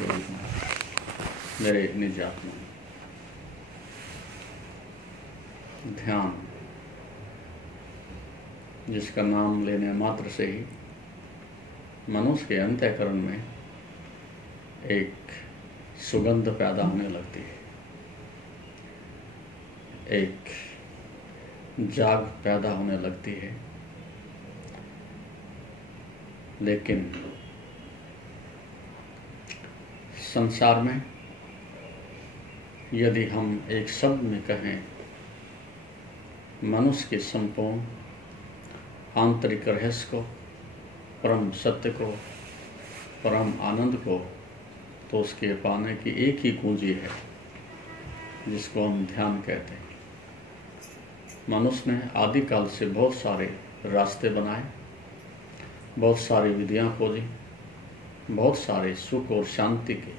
मेरे निज आत्मा, ध्यान जिसका नाम लेने मात्र से ही मनुष्य के अंतःकरण में एक सुगंध पैदा होने लगती है, एक जाग पैदा होने लगती है। लेकिन संसार में यदि हम एक शब्द में कहें मनुष्य के संपूर्ण आंतरिक रहस्य को, परम सत्य को, परम आनंद को, तो उसके पाने की एक ही कुंजी है जिसको हम ध्यान कहते हैं। मनुष्य ने आदिकाल से बहुत सारे रास्ते बनाए, बहुत सारी विधियां खोजी, बहुत सारे सुख और शांति के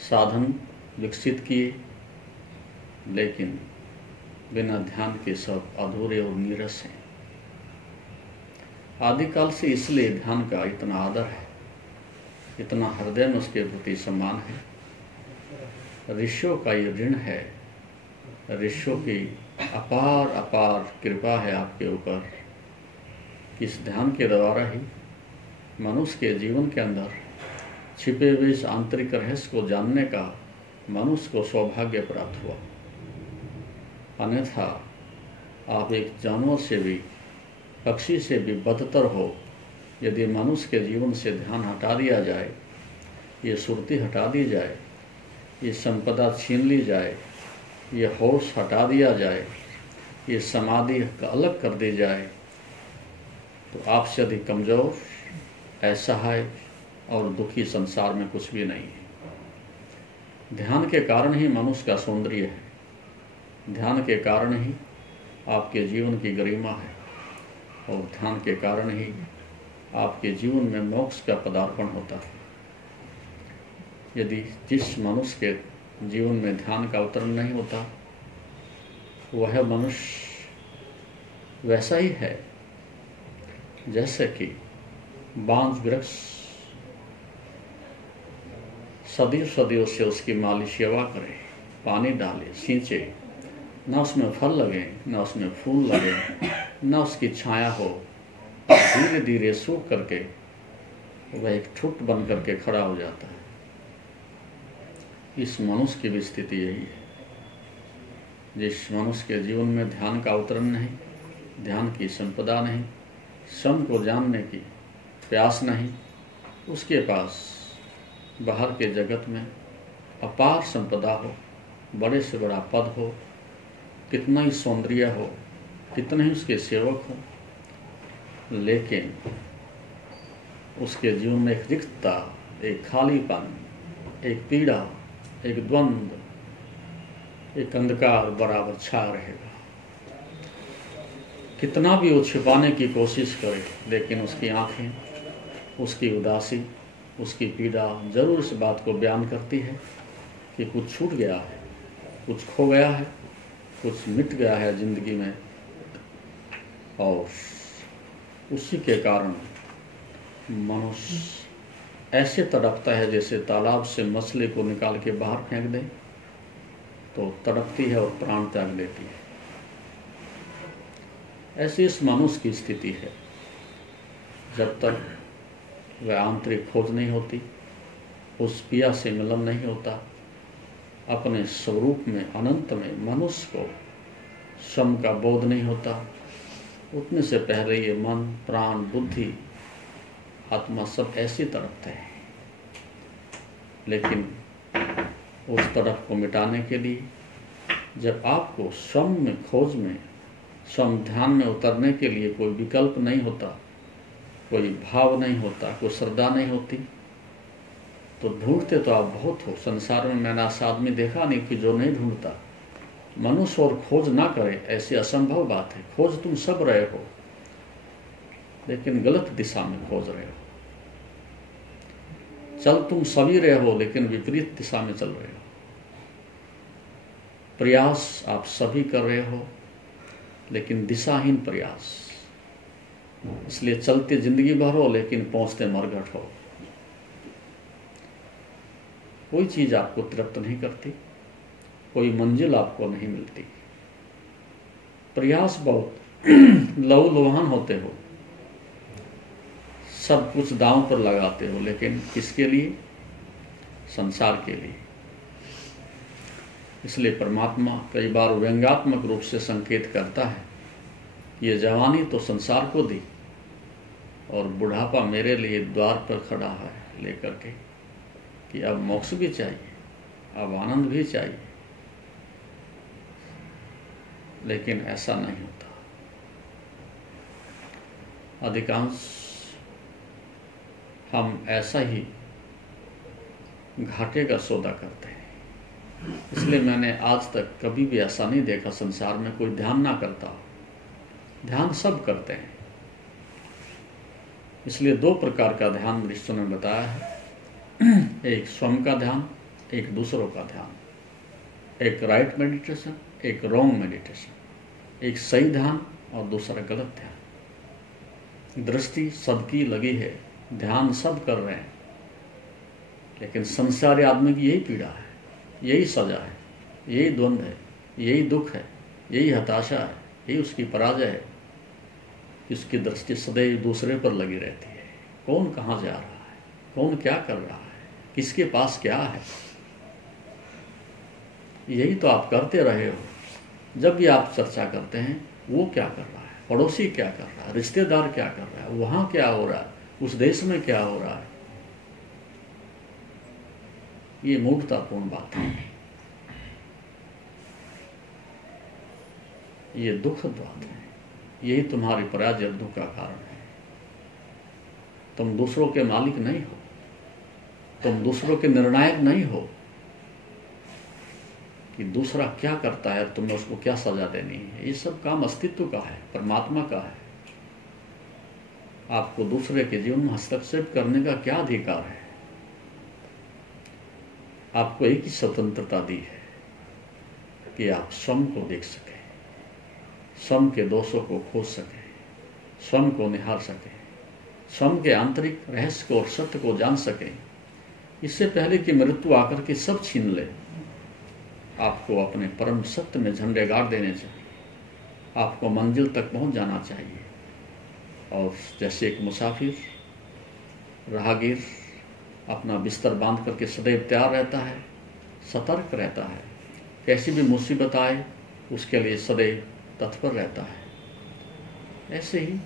साधन विकसित किए, लेकिन बिना ध्यान के सब अधूरे और नीरस हैं। आदिकाल से इसलिए ध्यान का इतना आदर है, इतना हृदय में उसके प्रति सम्मान है। ऋषियों का ये ऋण है, ऋषियों की अपार अपार कृपा है आपके ऊपर। इस ध्यान के द्वारा ही मनुष्य के जीवन के अंदर छिपे हुए इस आंतरिक रहस्य को जानने का मनुष्य को सौभाग्य प्राप्त हुआ। अन्यथा आप एक जानवर से भी, पक्षी से भी बदतर हो। यदि मनुष्य के जीवन से ध्यान हटा दिया जाए, ये सुरती हटा दी जाए, ये संपदा छीन ली जाए, ये होश हटा दिया जाए, ये समाधि अलग कर दी जाए, तो आपसे अधिक कमज़ोर, असहाय और दुखी संसार में कुछ भी नहीं है। ध्यान के कारण ही मनुष्य का सौंदर्य है, ध्यान के कारण ही आपके जीवन की गरिमा है, और ध्यान के कारण ही आपके जीवन में मोक्ष का पदार्पण होता है। यदि जिस मनुष्य के जीवन में ध्यान का अवतरण नहीं होता, वह मनुष्य वैसा ही है जैसे कि बांज वृक्ष सदियों से उसकी माली सेवा करे, पानी डाले, सींचे, न उसमें फल लगे, न उसमें फूल लगे, न उसकी छाया हो, धीरे धीरे सूख करके वह एक ठुट बन करके खड़ा हो जाता है। इस मनुष्य की भी स्थिति यही है। जिस मनुष्य के जीवन में ध्यान का अवतरण नहीं, ध्यान की संपदा नहीं, स्वयं को जानने की प्यास नहीं, उसके पास बाहर के जगत में अपार संपदा हो, बड़े से बड़ा पद हो, कितना ही सौंदर्य हो, कितने ही उसके सेवक हो, लेकिन उसके जीवन में एक रिक्तता, एक खालीपन, एक पीड़ा, एक द्वंद्व, एक अंधकार बराबर छा रहेगा। कितना भी वो छिपाने की कोशिश करे, लेकिन उसकी आंखें, उसकी उदासी, उसकी पीड़ा जरूर इस बात को बयान करती है कि कुछ छूट गया है, कुछ खो गया है, कुछ मिट गया है जिंदगी में। और उसी के कारण मनुष्य ऐसे तड़पता है जैसे तालाब से मछली को निकाल के बाहर फेंक दे तो तड़पती है और प्राण त्याग देती है। ऐसी इस मनुष्य की स्थिति है। जब तक वह आंतरिक खोज नहीं होती, उस पिया से मिलन नहीं होता, अपने स्वरूप में, अनंत में मनुष्य को स्वयं का बोध नहीं होता, उतने से पहले ये मन, प्राण, बुद्धि, आत्मा सब ऐसी तड़पते हैं। लेकिन उस तड़प को मिटाने के लिए जब आपको स्वयं में खोज में, स्वयं ध्यान में उतरने के लिए कोई विकल्प नहीं होता, कोई भाव नहीं होता, कोई श्रद्धा नहीं होती, तो ढूंढते तो आप बहुत हो। संसार में मैंने ऐसा आदमी देखा नहीं कि जो नहीं ढूंढता। मनुष्य और खोज ना करे ऐसी असंभव बात है। खोज तुम सब रहे हो, लेकिन गलत दिशा में खोज रहे हो। चल तुम सभी रहे हो, लेकिन विपरीत दिशा में चल रहे हो। प्रयास आप सभी कर रहे हो, लेकिन दिशाहीन प्रयास। इसलिए चलते जिंदगी भर हो, लेकिन पहुंचते मरघट हो। कोई चीज़ आपको तृप्त नहीं करती, कोई मंजिल आपको नहीं मिलती। प्रयास बहुत लहूलुहान होते हो, सब कुछ दांव पर लगाते हो, लेकिन किसके लिए? संसार के लिए। इसलिए परमात्मा कई बार व्यंग्यात्मक रूप से संकेत करता है, ये जवानी तो संसार को दी और बुढ़ापा मेरे लिए द्वार पर खड़ा है लेकर के, कि अब मोक्ष भी चाहिए, अब आनंद भी चाहिए। लेकिन ऐसा नहीं होता। अधिकांश हम ऐसा ही घाटे का सौदा करते हैं। इसलिए मैंने आज तक कभी भी ऐसा नहीं देखा संसार में कोई ध्यान ना करता हो। ध्यान सब करते हैं। इसलिए दो प्रकार का ध्यान ऋषियों ने बताया है, एक स्वयं का ध्यान, एक दूसरों का ध्यान, एक राइट मेडिटेशन, एक रॉन्ग मेडिटेशन, एक सही ध्यान और दूसरा गलत ध्यान। दृष्टि सबकी लगी है, ध्यान सब कर रहे हैं, लेकिन संसारी आदमी की यही पीड़ा है, यही सजा है, यही द्वंद्व है, यही दुख है, यही हताशा है, यही उसकी पराजय है कि उसकी दृष्टि सदैव दूसरे पर लगी रहती है। कौन कहाँ जा रहा है, कौन क्या कर रहा है, किसके पास क्या है, यही तो आप करते रहे हो। जब भी आप चर्चा करते हैं, वो क्या कर रहा है, पड़ोसी क्या कर रहा है, रिश्तेदार क्या कर रहा है, वहाँ क्या हो रहा है, उस देश में क्या हो रहा है, ये मूर्खतापूर्ण बात है, ये दुखद बात है। यही तुम्हारी पराजय दुख का कारण है। तुम दूसरों के मालिक नहीं हो, तुम दूसरों के निर्णायक नहीं हो कि दूसरा क्या करता है और तुम्हें उसको क्या सजा देनी है। ये सब काम अस्तित्व का है, परमात्मा का है। आपको दूसरे के जीवन में हस्तक्षेप करने का क्या अधिकार है? आपको एक ही स्वतंत्रता दी है कि आप स्वयं को देख सकें, स्वयं के दोषों को खोज सकें, स्वयं को निहार सकें, स्वयं के आंतरिक रहस्य को और सत्य को जान सकें। इससे पहले कि मृत्यु आकर के सब छीन ले, आपको अपने परम सत्य में झंडे गाड़ देने चाहिए। आपको मंजिल तक पहुंच जाना चाहिए। और जैसे एक मुसाफिर, राहगीर अपना बिस्तर बांध करके सदैव तैयार रहता है, सतर्क रहता है, कैसी भी मुसीबत आए उसके लिए सदैव तत्पर रहता है। ऐसे ही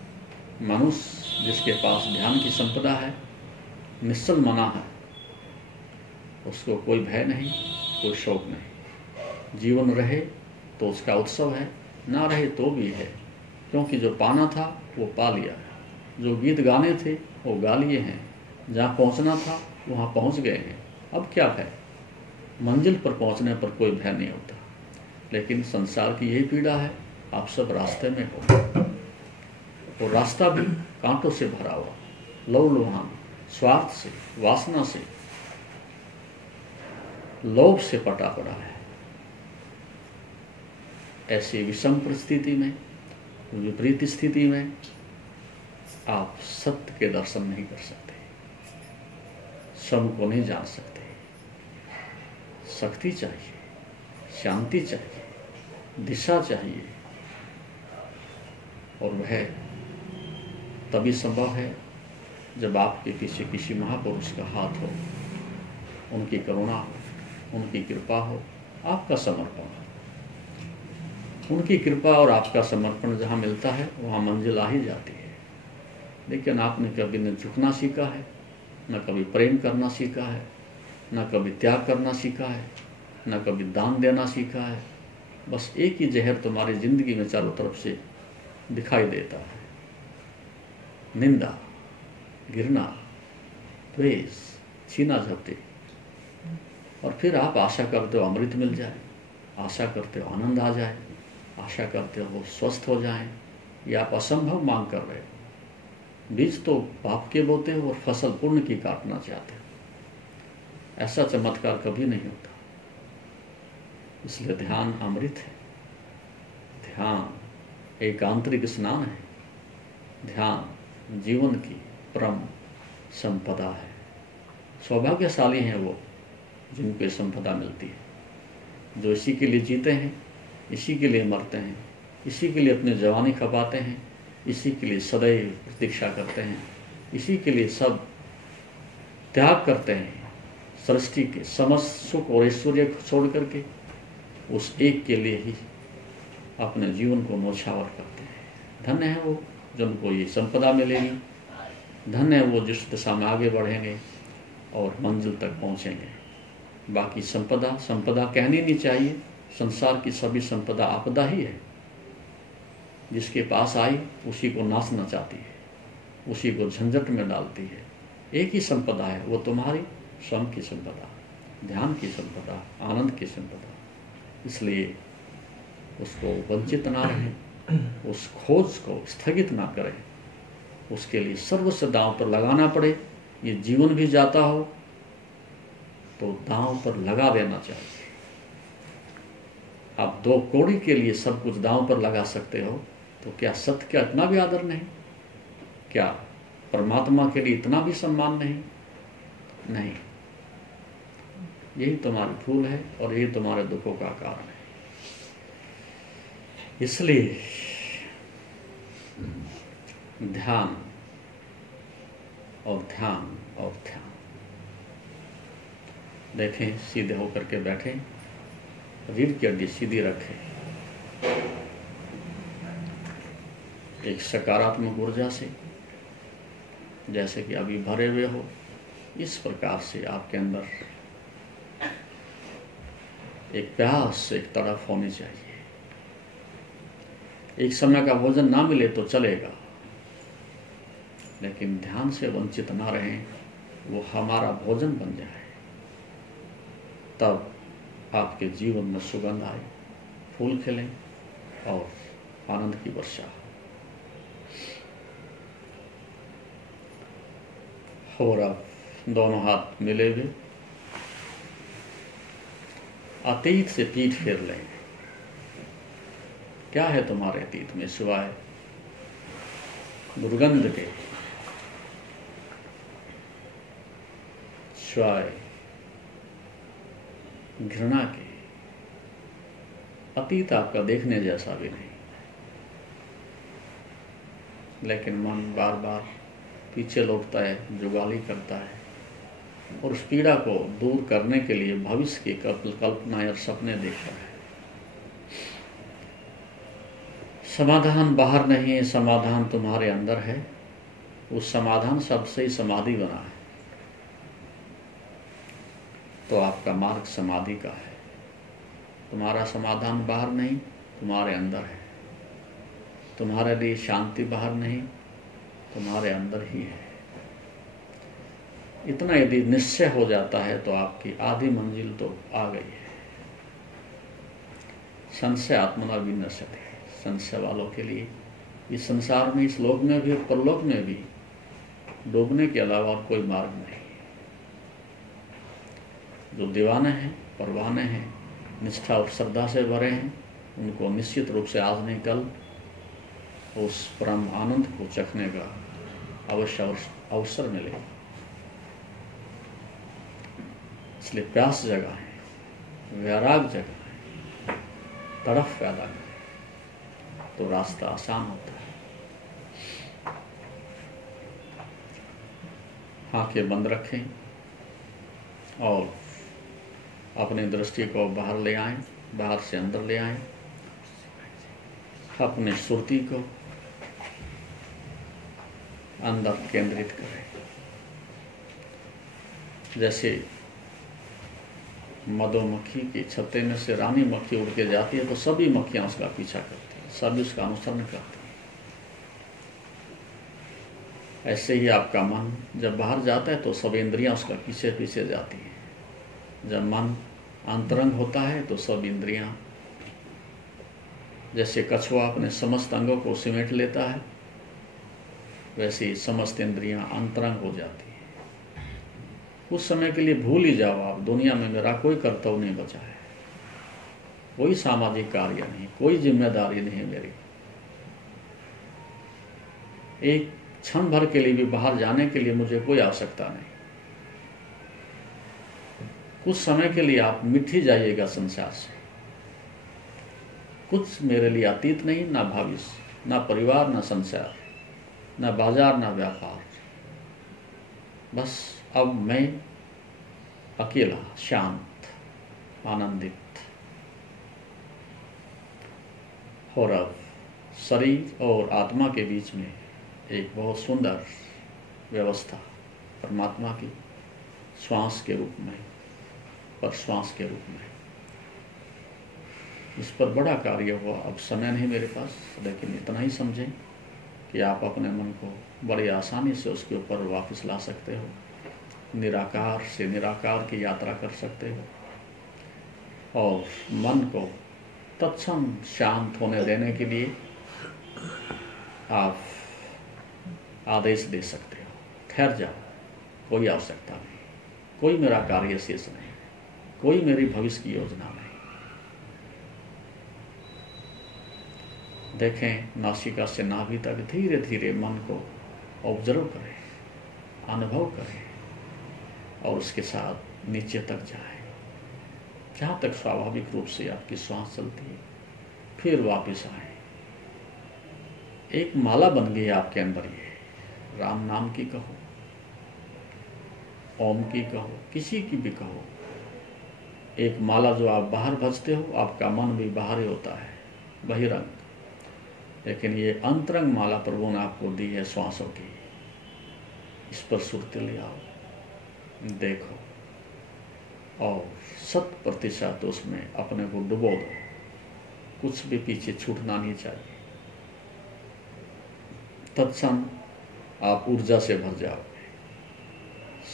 मनुष्य जिसके पास ध्यान की संपदा है, निश्चल मना है, उसको कोई भय नहीं, कोई शोक नहीं। जीवन रहे तो उसका उत्सव है, ना रहे तो भी है, क्योंकि जो पाना था वो पा लिया, जो गीत गाने थे वो गा लिए हैं, जहाँ पहुँचना था वहाँ पहुँच गए हैं। अब क्या भय? मंजिल पर पहुँचने पर कोई भय नहीं होता। लेकिन संसार की यही पीड़ा है, आप सब रास्ते में हो, वो रास्ता भी कांटों से भरा हुआ, लहूलुहान, स्वार्थ से, वासना से, लोभ से पटा पड़ा है। ऐसी विषम परिस्थिति में, विपरीत स्थिति में आप सत्य के दर्शन नहीं कर सकते, स्वयं को नहीं जान सकते। शक्ति चाहिए, शांति चाहिए, दिशा चाहिए, और वह तभी संभव है जब आपके पीछे किसी महापुरुष का हाथ हो, उनकी करुणा हो, उनकी कृपा हो, आपका समर्पण हो। उनकी कृपा और आपका समर्पण जहाँ मिलता है वहाँ मंजिल आ ही जाती है। लेकिन आपने कभी न झुकना सीखा है, न कभी प्रेम करना सीखा है, न कभी त्याग करना सीखा है, न कभी दान देना सीखा है। बस एक ही जहर तुम्हारी जिंदगी में चारों तरफ से दिखाई देता है, निंदा, घृणा, द्वेष, छीना झपटी। और फिर आप आशा करते हो अमृत मिल जाए, आशा करते हो आनंद आ जाए, आशा करते हो वो स्वस्थ हो जाएं। ये आप असंभव मांग कर रहे हो। बीज तो पाप के बोते हो और फसल पुण्य की काटना चाहते हो। ऐसा चमत्कार कभी नहीं होता। इसलिए ध्यान अमृत है, ध्यान एक आंतरिक स्नान है, ध्यान जीवन की परम संपदा है। सौभाग्यशाली हैं वो जिनको ये संपदा मिलती है, जो इसी के लिए जीते हैं, इसी के लिए मरते हैं, इसी के लिए अपनी जवानी खपाते हैं, इसी के लिए सदैव प्रतीक्षा करते हैं, इसी के लिए सब त्याग करते हैं, सृष्टि के समस्त सुख और ऐश्वर्य को छोड़ करके उस एक के लिए ही अपने जीवन को न्यौछावर करते हैं। धन्य है वो जिनको ये संपदा मिलेगी, धन्य है वो जिस दिशा में आगे बढ़ेंगे और मंजिल तक पहुँचेंगे। बाकी संपदा कहनी नहीं चाहिए। संसार की सभी संपदा आपदा ही है। जिसके पास आई उसी को नाशना चाहती है, उसी को झंझट में डालती है। एक ही संपदा है, वो तुम्हारी स्वयं की संपदा, ध्यान की संपदा, आनंद की संपदा। इसलिए उसको वंचित ना रहें, उस खोज को स्थगित ना करें। उसके लिए सर्वस्व दांव पर लगाना पड़े, ये जीवन भी जाता हो तो दांव पर लगा देना चाहिए। आप 2 कौड़ी के लिए सब कुछ दांव पर लगा सकते हो, तो क्या सत्य का इतना भी आदर नहीं? क्या परमात्मा के लिए इतना भी सम्मान नहीं? नहीं। यही तुम्हारी भूल है और यही तुम्हारे दुखों का कारण है। इसलिए ध्यान और ध्यान और ध्यान। देखें, सीधे होकर के बैठें, रीढ़ की हड्डी सीधी रखें, एक सकारात्मक ऊर्जा से, जैसे कि अभी भरे हुए हो, इस प्रकार से आपके अंदर एक प्यास, एक तड़प होनी चाहिए। एक समय का भोजन ना मिले तो चलेगा, लेकिन ध्यान से वंचित ना रहें, वो हमारा भोजन बन जाए, तब आपके जीवन में सुगंध आए, फूल खिलें और आनंद की वर्षा हो। और अब दोनों हाथ मिले हुए अतीत से पीठ फेर लें। क्या है तुम्हारे अतीत में सिवाय दुर्गंध के, सिवाय घृणा के? अतीत आपका देखने जैसा भी नहीं, लेकिन मन बार बार पीछे लौटता है, जुगाली करता है और उस पीड़ा को दूर करने के लिए भविष्य की कल्पना और सपने देखता है। समाधान बाहर नहीं है, समाधान तुम्हारे अंदर है। उस समाधान शब्द से ही समाधि बना है, तो आपका मार्ग समाधि का है। तुम्हारा समाधान बाहर नहीं, तुम्हारे अंदर है। तुम्हारे लिए शांति बाहर नहीं, तुम्हारे अंदर ही है। इतना यदि निश्चय हो जाता है तो आपकी आधी मंजिल तो आ गई है। संशय आत्मना विनश्यते है। संशय वालों के लिए इस संसार में, इस लोक में भी और परलोक में भी डूबने के अलावा और कोई मार्ग नहीं। जो दीवाने हैं, परवाने हैं, निष्ठा और श्रद्धा से भरे हैं, उनको निश्चित रूप से आज नहीं कल उस परम आनंद को चखने का अवश्य अवसर मिलेगा। इसलिए प्यास जगाएं, वैराग जगाएं, तड़फ पैदा करें, तो रास्ता आसान होता है। आंखें बंद रखें और अपनी दृष्टि को बाहर ले आएं, बाहर से अंदर ले आएं। अपने सुरती को अंदर केंद्रित करें। जैसे मधुमक्खी की छत्ते में से रानी मक्खी उड़ के जाती है तो सभी मक्खियां उसका पीछा करती हैं, सभी उसका अनुसरण करती हैं। ऐसे ही आपका मन जब बाहर जाता है तो सब इंद्रियां उसका पीछे पीछे जाती हैं। जब मन अंतरंग होता है तो सब इंद्रियां, जैसे कछुआ अपने समस्त अंगों को सिमेट लेता है, वैसे ही समस्त इंद्रियां अंतरंग हो जाती हैं। उस समय के लिए भूल ही जाओ आप, दुनिया में मेरा कोई कर्तव्य नहीं बचा है, कोई सामाजिक कार्य नहीं, कोई जिम्मेदारी नहीं है मेरी। एक क्षण भर के लिए भी बाहर जाने के लिए मुझे कोई आवश्यकता नहीं। कुछ समय के लिए आप मिट ही जाइएगा संसार से। कुछ मेरे लिए अतीत नहीं, ना भविष्य, ना परिवार, ना संसार, ना बाजार, ना व्यापार। बस अब मैं अकेला, शांत, आनंदित। और अब शरीर और आत्मा के बीच में एक बहुत सुंदर व्यवस्था परमात्मा की, श्वास के रूप में, प्रश्वास के रूप में, इस पर बड़ा कार्य हुआ। अब समय नहीं मेरे पास, लेकिन इतना ही समझें कि आप अपने मन को बड़ी आसानी से उसके ऊपर वापस ला सकते हो। निराकार से निराकार की यात्रा कर सकते हो और मन को तत्क्षण शांत होने देने के लिए आप आदेश दे सकते हो, ठहर जाओ, कोई आवश्यकता नहीं, कोई मेरा कार्य शेष नहीं, कोई मेरी भविष्य की योजना नहीं। देखें, नासिका से नाभि तक धीरे धीरे मन को ऑब्जर्व करें, अनुभव करें और उसके साथ नीचे तक जाएं, जहाँ तक स्वाभाविक रूप से आपकी श्वास चलती है। फिर वापस आए। एक माला बन गई आपके अंदर। ये राम नाम की कहो, ओम की कहो, किसी की भी कहो, एक माला जो आप बाहर भजते हो, आपका मन भी बाहर ही होता है, बहिरंग। लेकिन ये अंतरंग माला प्रभु ने आपको दी है श्वासों की। इस पर सुरते ले आओ, देखो और 100% उसमें अपने को डुबो दो। कुछ भी पीछे छूटना नहीं चाहिए। तत्क्षण आप ऊर्जा से भर जाओगे,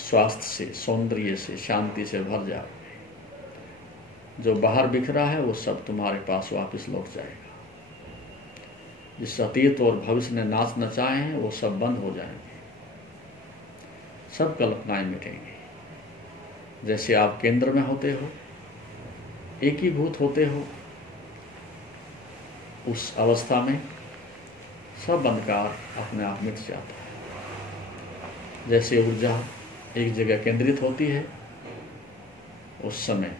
स्वास्थ्य से, सौंदर्य से, शांति से भर जाओगे। जो बाहर बिखरा है वो सब तुम्हारे पास वापस लौट जाएगा। जिस अतीत और भविष्य ने नाच नचाए हैं वो सब बंद हो जाएंगे, सब कल्पनाएं मिटेंगी। जैसे आप केंद्र में होते हो, एकीभूत होते हो, उस अवस्था में सब अंधकार अपने आप मिट जाता है। जैसे ऊर्जा एक जगह केंद्रित होती है, उस समय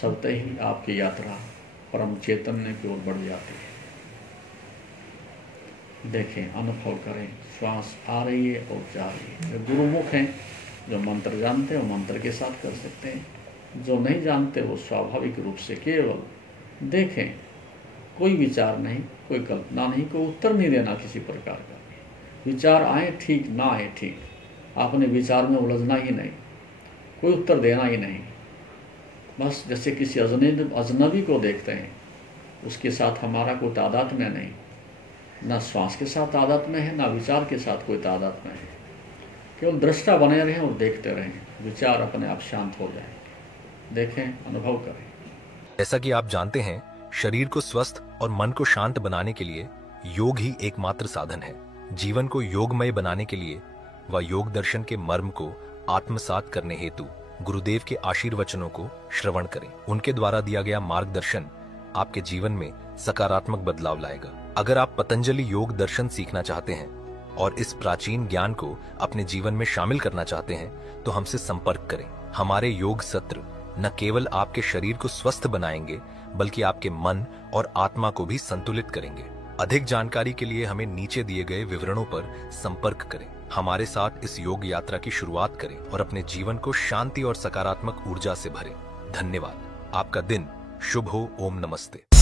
सबते ही आपकी यात्रा परम चैतन्य की ओर बढ़ जाती है। देखें, अनुभव करें, श्वास आ रही है और जा रही है। जो गुरुमुख हैं, जो मंत्र जानते हैं वो मंत्र के साथ कर सकते हैं। जो नहीं जानते वो स्वाभाविक रूप से केवल देखें। कोई विचार नहीं, कोई कल्पना नहीं, कोई उत्तर नहीं देना किसी प्रकार का। विचार आए ठीक, ना आए ठीक, आपने विचार में उलझना ही नहीं, कोई उत्तर देना ही नहीं। बस जैसे किसी अजनबी को देखते हैं, उसके साथ हमारा कोई तादात्म्य नहीं, ना श्वास के साथ तादात्म्य है, ना विचार के साथ कोई तादात्म्य है। केवल दृष्टा बने रहें और देखते रहें, विचार अपने आप शांत हो जाए। देखें, अनुभव करें। जैसा कि आप जानते हैं, शरीर को स्वस्थ और मन को शांत बनाने के लिए योग ही एकमात्र साधन है। जीवन को योगमय बनाने के लिए व योग दर्शन के मर्म को आत्मसात करने हेतु गुरुदेव के आशीर्वचनों को श्रवण करें। उनके द्वारा दिया गया मार्गदर्शन आपके जीवन में सकारात्मक बदलाव लाएगा। अगर आप पतंजलि योग दर्शन सीखना चाहते हैं और इस प्राचीन ज्ञान को अपने जीवन में शामिल करना चाहते हैं तो हमसे संपर्क करें। हमारे योग सत्र न केवल आपके शरीर को स्वस्थ बनाएंगे बल्कि आपके मन और आत्मा को भी संतुलित करेंगे। अधिक जानकारी के लिए हमें नीचे दिए गए विवरणों पर संपर्क करें। हमारे साथ इस योग यात्रा की शुरुआत करें और अपने जीवन को शांति और सकारात्मक ऊर्जा से भरें। धन्यवाद। आपका दिन शुभ हो। ओम नमस्ते।